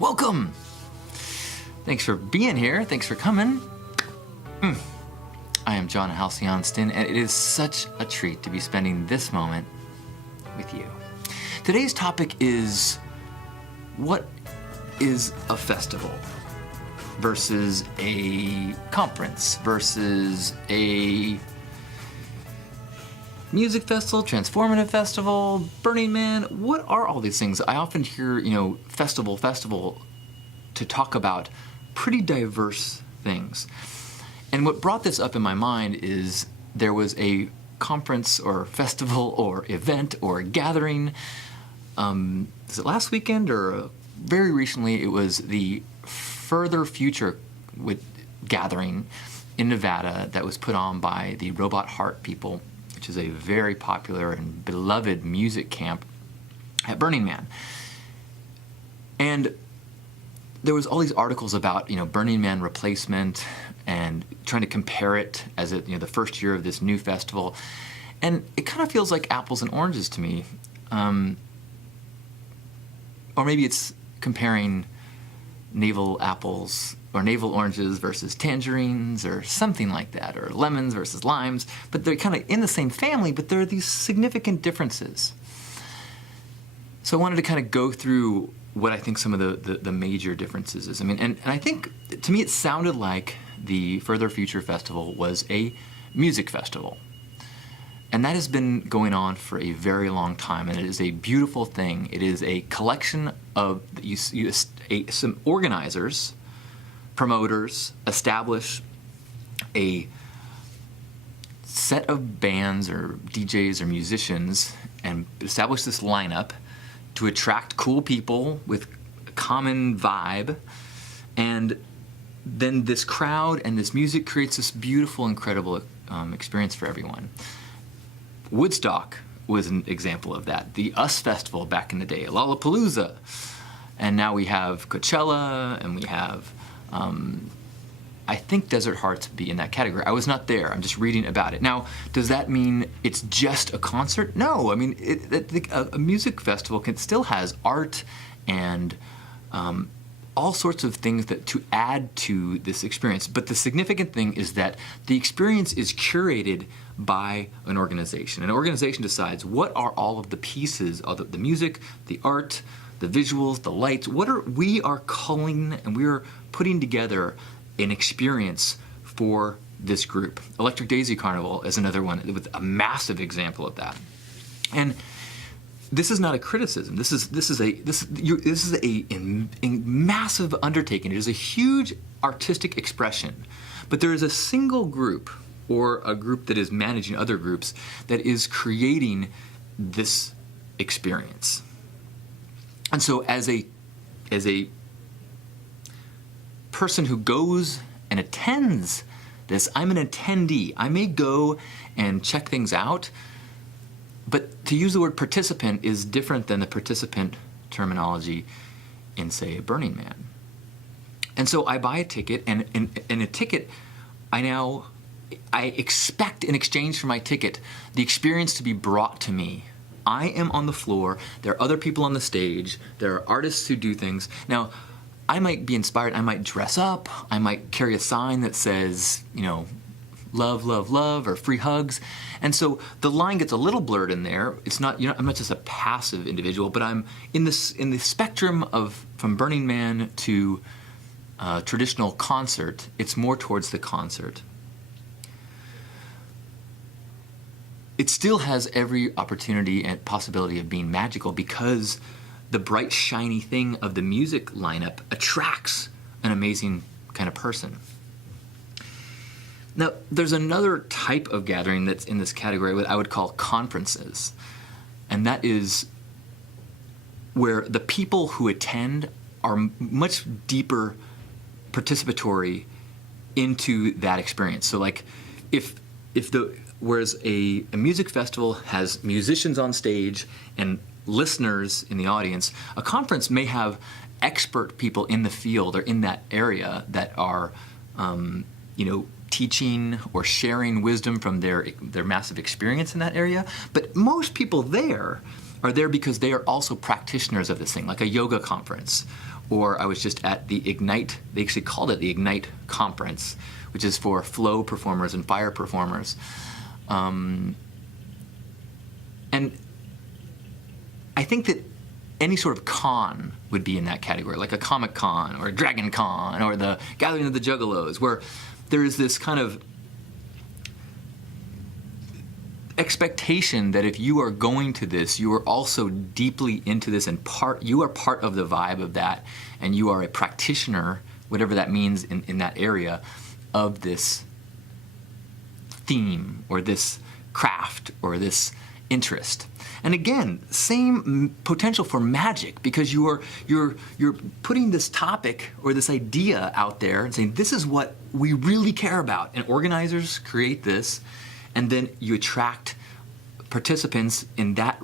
Welcome! Thanks for being here. Thanks for coming. I am John Halcyonston, and it is such a treat to be spending this moment with you. Today's topic is, what is a festival versus a conference versus a music festival, transformative festival, Burning Man? What are all these things? I often hear, festival to talk about pretty diverse things. And what brought this up in my mind is there was a conference or festival or event or gathering, is it last weekend or very recently? It was the Further Future gathering in Nevada that was put on by the Robot Heart people, which is a very popular and beloved music camp at Burning Man. And there was all these articles about, Burning Man replacement and trying to compare it as the first year of this new festival. And it kind of feels like apples and oranges to me. Or maybe it's comparing navel apples or navel oranges versus tangerines or something like that, or lemons versus limes. But they're kind of in the same family, but there are these significant differences. So I wanted to kind of go through what I think some of the major differences is. And I think, to me, it sounded like the Further Future Festival was a music festival. And that has been going on for a very long time, and it is a beautiful thing. It is a collection of some organizers, promoters, establish a set of bands or DJs or musicians and establish this lineup to attract cool people with a common vibe, and then this crowd and this music creates this beautiful, incredible experience for everyone. Woodstock was an example of that. The US Festival back in the day, Lollapalooza, and now we have Coachella, and we have, I think Desert Hearts would be in that category. I was not there. I'm just reading about it. Now, does that mean it's just a concert? No. I mean, a music festival still has art and all sorts of things to add to this experience. But the significant thing is that the experience is curated by an organization. An organization decides what are all of the pieces of the music, the art, the visuals, the lights. We are culling and we are putting together an experience for this group. Electric Daisy Carnival is another one with a massive example of that. And this is not a criticism. This is a massive undertaking. It is a huge artistic expression. But there is a single group, or a group that is managing other groups, that is creating this experience. And so as a person who goes and attends this, I'm an attendee. I may go and check things out, but to use the word participant is different than the participant terminology in, say, Burning Man. And so I buy a ticket, and a ticket, I expect in exchange for my ticket the experience to be brought to me. I am on the floor, there are other people on the stage, there are artists who do things. Now, I might be inspired, I might dress up, I might carry a sign that says, love, love, love, or free hugs. And so the line gets a little blurred in there. It's not, I'm not just a passive individual, but I'm in the spectrum from Burning Man to traditional concert. It's more towards the concert. It still has every opportunity and possibility of being magical because the bright, shiny thing of the music lineup attracts an amazing kind of person. Now, there's another type of gathering that's in this category that I would call conferences, and that is where the people who attend are much deeper participatory into that experience. So, like, whereas a music festival has musicians on stage and listeners in the audience, a conference may have expert people in the field or in that area that are, teaching or sharing wisdom from their massive experience in that area. But most people there are there because they are also practitioners of this thing, like a yoga conference or I was just at the Ignite, they actually called it the Ignite Conference, which is for flow performers and fire performers. And I think that any sort of con would be in that category, like a Comic Con or a Dragon Con or the Gathering of the Juggalos, where there is this kind of expectation that if you are going to this, you are also deeply into this, and you are part of the vibe of that, and you are a practitioner, whatever that means in that area, of this theme or this craft or this interest. And again, same potential for magic, because you're putting this topic or this idea out there and saying, this is what we really care about, and organizers create this, and then you attract participants in that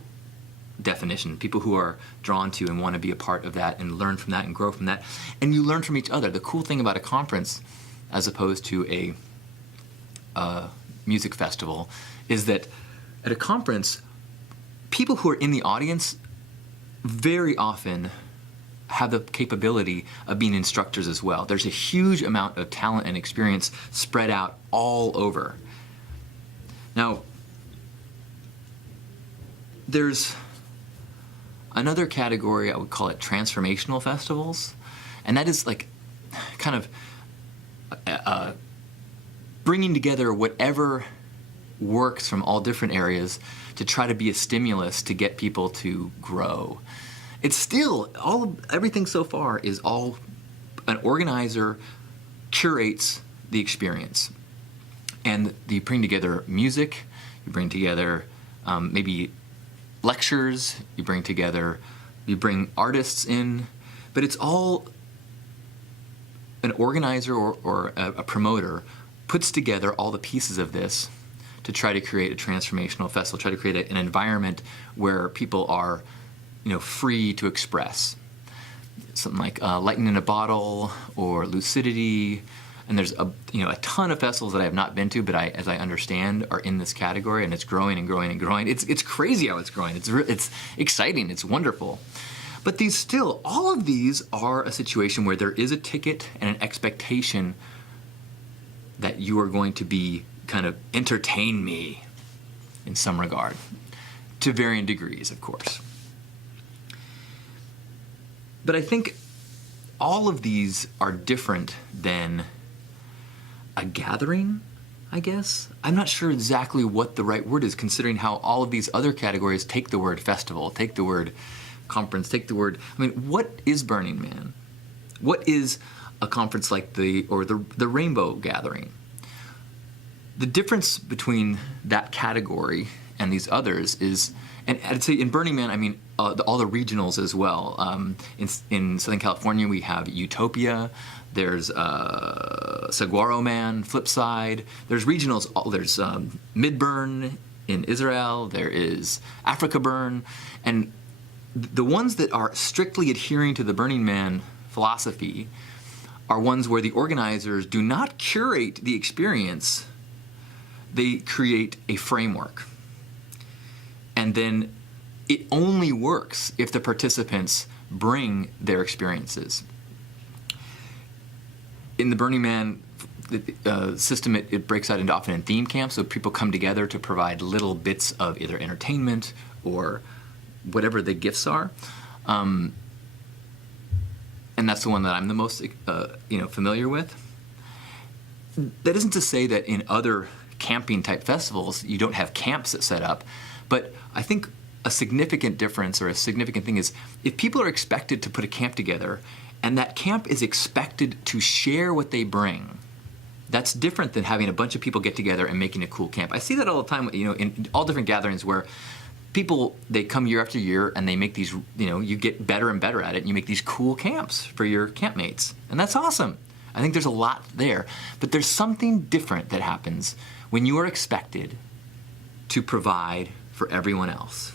definition, people who are drawn to and want to be a part of that and learn from that and grow from that, and you learn from each other. The cool thing about a conference, as opposed to a music festival, is that at a conference, people who are in the audience very often have the capability of being instructors as well. There's a huge amount of talent and experience spread out all over. Now, there's another category, I would call it transformational festivals, and that is like kind of bringing together whatever works from all different areas to try to be a stimulus to get people to grow. It's still, everything so far is all an organizer curates the experience. And you bring together music, you bring together maybe lectures, you bring artists in, but it's all an organizer or a promoter puts together all the pieces of this to try to create a transformational festival, try to create an environment where people are, free to express. Something like Lightning in a Bottle or Lucidity. And there's a ton of festivals that I have not been to, but as I understand, are in this category, and it's growing and growing and growing. It's crazy how it's growing. It's exciting. It's wonderful. But all of these are a situation where there is a ticket and an expectation that you are going to be kind of entertain me in some regard, to varying degrees, of course. But I think all of these are different than a gathering, I guess. I'm not sure exactly what the right word is, considering how all of these other categories take the word festival, take the word conference, take the word... what is Burning Man? What is a conference like the Rainbow Gathering? The difference between that category and these others is, and I'd say in Burning Man, all the regionals as well. In Southern California, we have Utopia. There's Saguaro Man, Flipside. There's regionals. There's Midburn in Israel. There is Africa Burn. And the ones that are strictly adhering to the Burning Man philosophy are ones where the organizers do not curate the experience. They create a framework. And then it only works if the participants bring their experiences. In the Burning Man system, it breaks out into often in theme camps, so people come together to provide little bits of either entertainment or whatever the gifts are. And that's the one that I'm the most familiar with. That isn't to say that in other camping type festivals you don't have camps that set up, but I think a significant difference or a significant thing is if people are expected to put a camp together and that camp is expected to share what they bring, that's different than having a bunch of people get together and making a cool camp. I see that all the time, in all different gatherings where people, they come year after year and they make these, you get better and better at it and you make these cool camps for your campmates. And that's awesome. I think there's a lot there. But there's something different that happens when you are expected to provide for everyone else.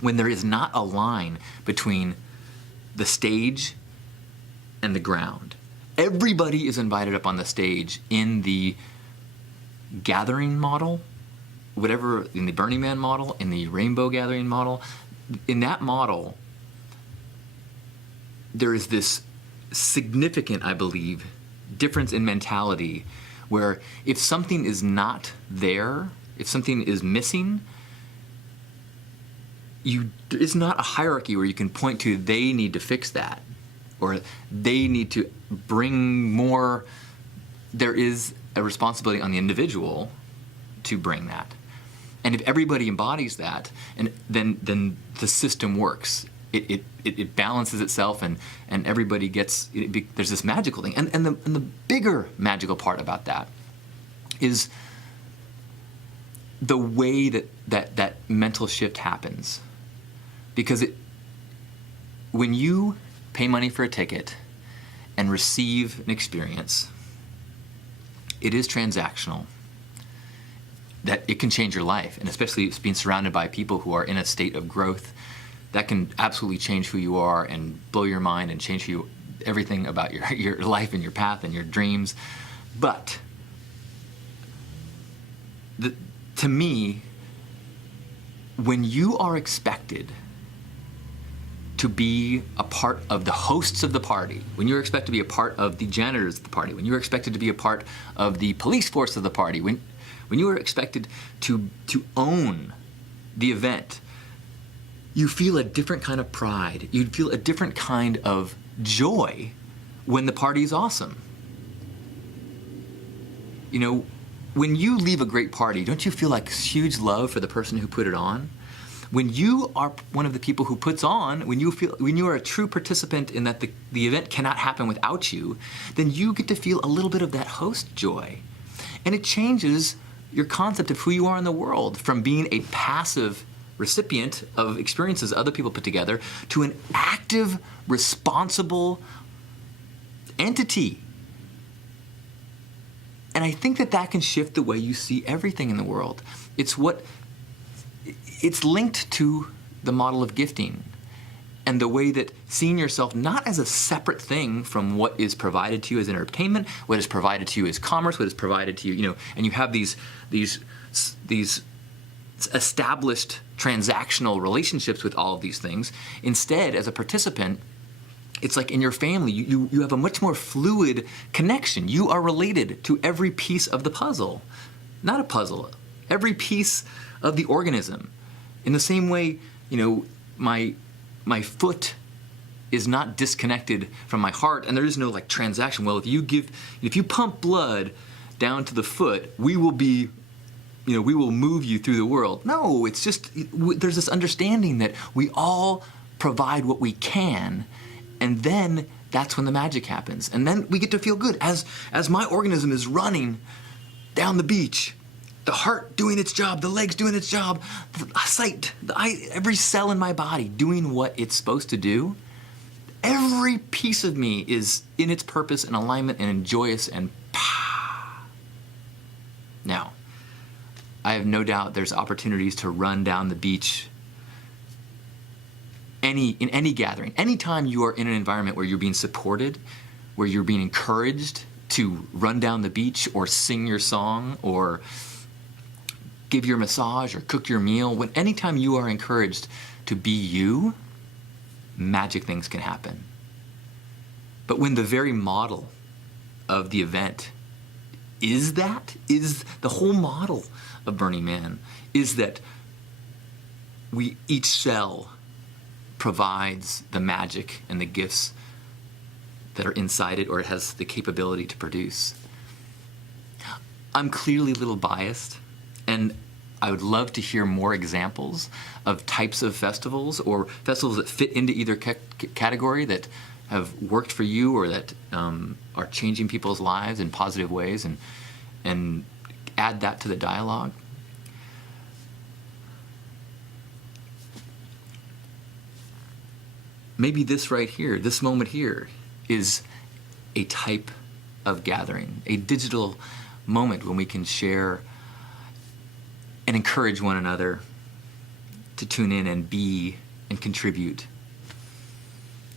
When there is not a line between the stage and the ground. Everybody is invited up on the stage in the gathering model, whatever, in the Burning Man model, in the Rainbow Gathering model. In that model, there is this significant, I believe, difference in mentality where if something is not there, if something is missing, it's not a hierarchy where you can point to they need to fix that or they need to bring more. There is a responsibility on the individual to bring that. And if everybody embodies that, and then the system works. It balances itself, and everybody gets. There's this magical thing, and the bigger magical part about that is the way that mental shift happens, because when you pay money for a ticket and receive an experience, it is transactional. That it can change your life, and especially being surrounded by people who are in a state of growth, that can absolutely change who you are and blow your mind and change everything about your life and your path and your dreams. But to me, when you are expected to be a part of the hosts of the party, when you're expected to be a part of the janitors of the party, when you're expected to be a part of the police force of the party, when you are expected to own the event, you feel a different kind of pride. You feel a different kind of joy when the party is awesome. You know, when you leave a great party, don't you feel like huge love for the person who put it on? When you are one of the people who puts on, when you are a true participant in that the event cannot happen without you, then you get to feel a little bit of that host joy. And it changes your concept of who you are in the world from being a passive recipient of experiences other people put together to an active, responsible entity. And I think that can shift the way you see everything in the world. It's linked to the model of gifting and the way that seeing yourself not as a separate thing from what is provided to you as entertainment, what is provided to you as commerce, what is provided to you, and you have these established transactional relationships with all of these things. Instead, as a participant, it's like in your family, you have a much more fluid connection. You are related to every piece of the puzzle. Not a puzzle, every piece of the organism. In the same way, my foot is not disconnected from my heart, and there is no like transaction. Well, if you pump blood down to the foot, we will move you through the world. No, it's just, there's this understanding that we all provide what we can, and then that's when the magic happens. And then we get to feel good. As my organism is running down the beach, the heart doing its job, the legs doing its job, the sight, every cell in my body doing what it's supposed to do, every piece of me is in its purpose and alignment and joyous and Now, I have no doubt there's opportunities to run down the beach in any gathering. Anytime you are in an environment where you're being supported, where you're being encouraged to run down the beach or sing your song or give your massage or cook your meal, anytime you are encouraged to be you, magic things can happen. But when the very model of the event is the whole model of Burning Man, is that each cell provides the magic and the gifts that are inside it, or it has the capability to produce. I'm clearly a little biased, and I would love to hear more examples of types of festivals or festivals that fit into either category that have worked for you or that are changing people's lives in positive ways, and add that to the dialogue. Maybe this right here, this moment here, is a type of gathering, a digital moment when we can share and encourage one another to tune in and be and contribute.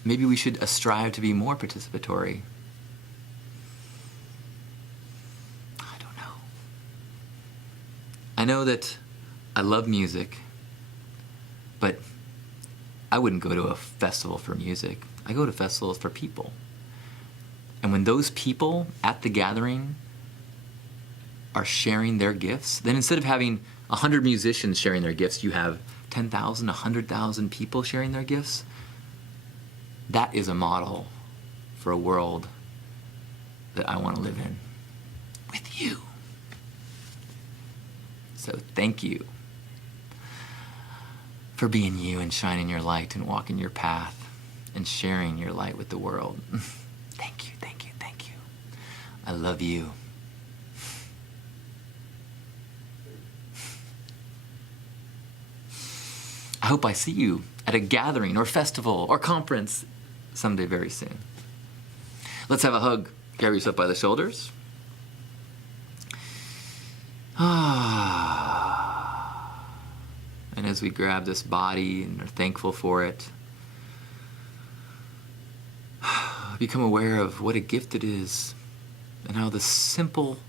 Maybe we should strive to be more participatory. I don't know. I know that I love music, but I wouldn't go to a festival for music. I go to festivals for people. And when those people at the gathering are sharing their gifts, then instead of having 100 musicians sharing their gifts, you have 10,000, 100,000 people sharing their gifts. That is a model for a world that I want to live in with you. So thank you for being you and shining your light and walking your path and sharing your light with the world. Thank you, thank you, thank you. I love you. I hope I see you at a gathering or festival or conference someday very soon. Let's have a hug. Grab yourself by the shoulders. And as we grab this body and are thankful for it, become aware of what a gift it is and how the simple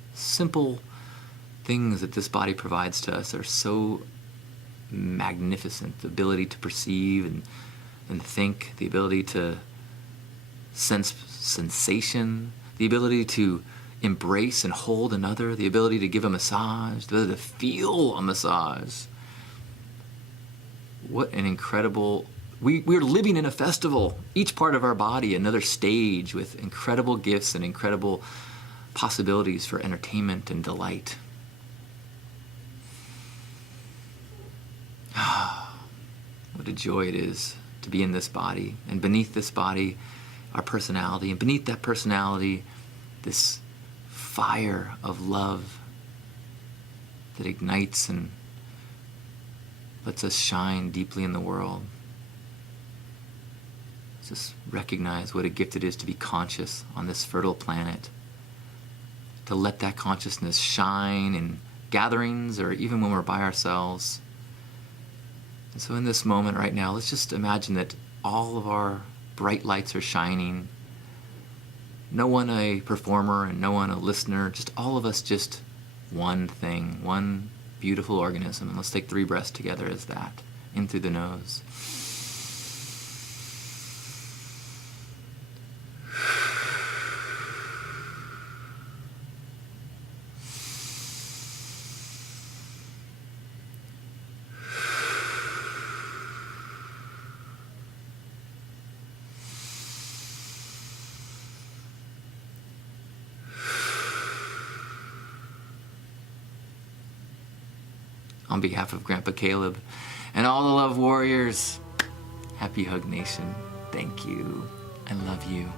things that this body provides to us are so magnificent. The ability to perceive and think, the ability to sense sensation, the ability to embrace and hold another, the ability to give a massage, the ability to feel a massage. What an incredible... We're living in a festival. Each part of our body, another stage with incredible gifts and incredible possibilities for entertainment and delight. What a joy it is to be in this body. And beneath this body, our personality. And beneath that personality, this fire of love that ignites and lets us shine deeply in the world. Just recognize what a gift it is to be conscious on this fertile planet. To let that consciousness shine in gatherings or even when we're by ourselves. And so in this moment right now, let's just imagine that all of our bright lights are shining. No one a performer and no one a listener, just all of us just one thing, one beautiful organism. And let's take 3 breaths together as that. In through the nose. On behalf of Grandpa Caleb and all the Love Warriors, happy Hug Nation. Thank you. I love you.